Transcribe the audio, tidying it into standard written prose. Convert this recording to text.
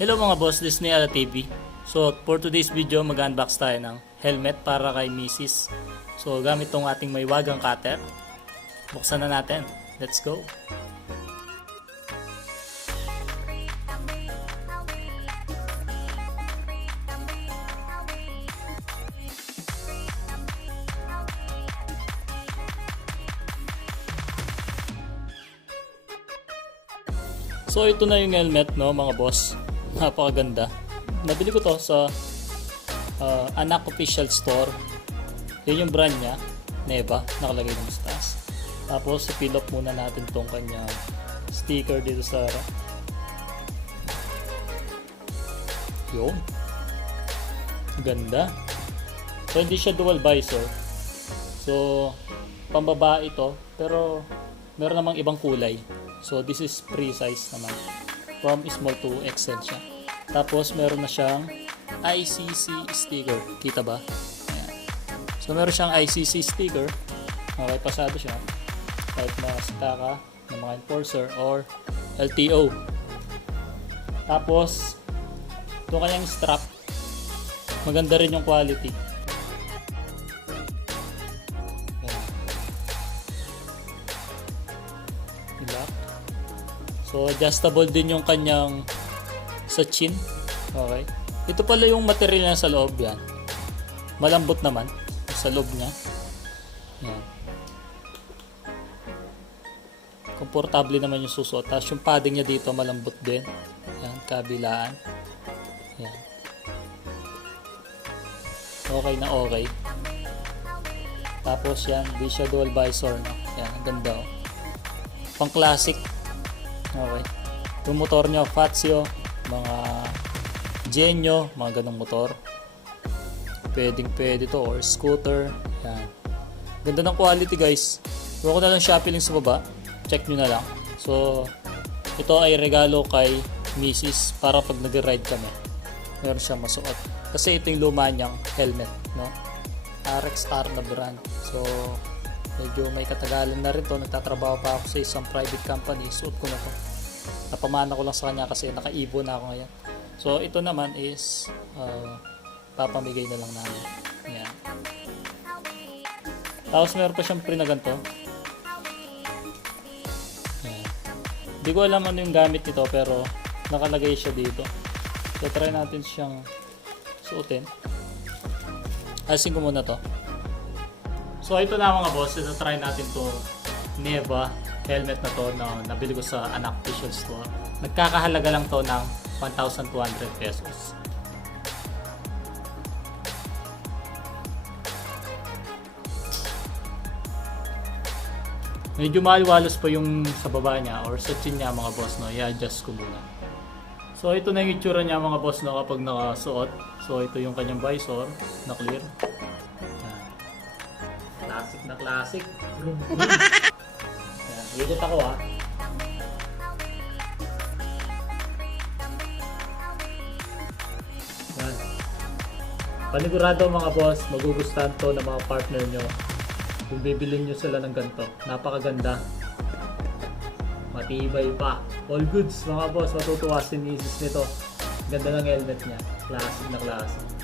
Hello mga boss, this is Niala TV. So for today's video, mag-unbox tayo ng helmet para kay Mrs. So gamit tong ating may wagang cutter. Buksan na natin. Let's go! So ito na yung helmet, no mga boss. Napakaganda. Nabili ko to sa Anak Official Store. Yun yung brand niya, Neva, nakalagay ng taas. Tapos i-peel off muna natin tong kanya sticker dito sa harap. Yun. Ganda. So hindi siya dual visor. So pambabae ito, pero meron namang ibang kulay. So this is free size naman. From small to XL siya. Tapos meron na siyang ICC sticker. Kita ba? Ayan. So meron siyang ICC sticker. Okay, pasado siya. Kahit makasita ka ng mga enforcer or LTO. Tapos itong kanyang strap, maganda rin yung quality. Lock. So adjustable din yung kanyang sa chin. Okay. Ito pala yung material niya sa loob, yan. Malambot naman sa loob niya. Yan. Komportable naman yung susuot. Tapos yung padding niya dito malambot din. Yan, kabilaan. Yan. Okay na okay. Tapos yan, di siya dual visor, no? Yan, ang ganda, oh. Pang classic. Okay. Yung motor nyo, Fazio, mga Genio, mga ganong motor. Pwede to, or scooter. Yan. Ganda ng quality, guys. Huwag ko na lang Shopee link sa baba. Check nyo na lang. So, ito ay regalo kay Mrs. para pag nag-ride kami, meron siyang masuot. Kasi ito yung luma niyang helmet, no? RXR na brand. So, medyo may katagalan na rin to. Nagtatrabaho pa ako sa isang private company. Suot ko na to. Napamana ko lang sa kanya kasi naka-Evo na ako ngayon. So ito naman is papamigay na lang namin. Ayan. Tapos meron pa siyang print na ganito. Ayan. Hindi ko alam ano yung gamit nito pero nakalagay siya dito. So try natin siyang suotin. Asin ko muna to. So ito na mga boss, ito try natin to Neva helmet na to na nabili ko sa Anak Official Store. Nagkakahalaga lang to ng 1,200 pesos. Medyo maliwalas pa yung sa baba niya or sa chin niya mga boss, no? I-adjust ko muna. So ito na yung itsura niya mga boss, no, kapag nakasuot. So ito yung kanyang visor na clear. Classic na classic. Ayan, higit ako ha. Ayan. Panigurado mga boss, magugustuhan to ng mga partner nyo. Kung bibilin nyo sila ng ganito, napakaganda. Matibay pa. All goods mga boss, matutuwa si Mrs. nito. Ganda ng helmet niya. Classic na classic.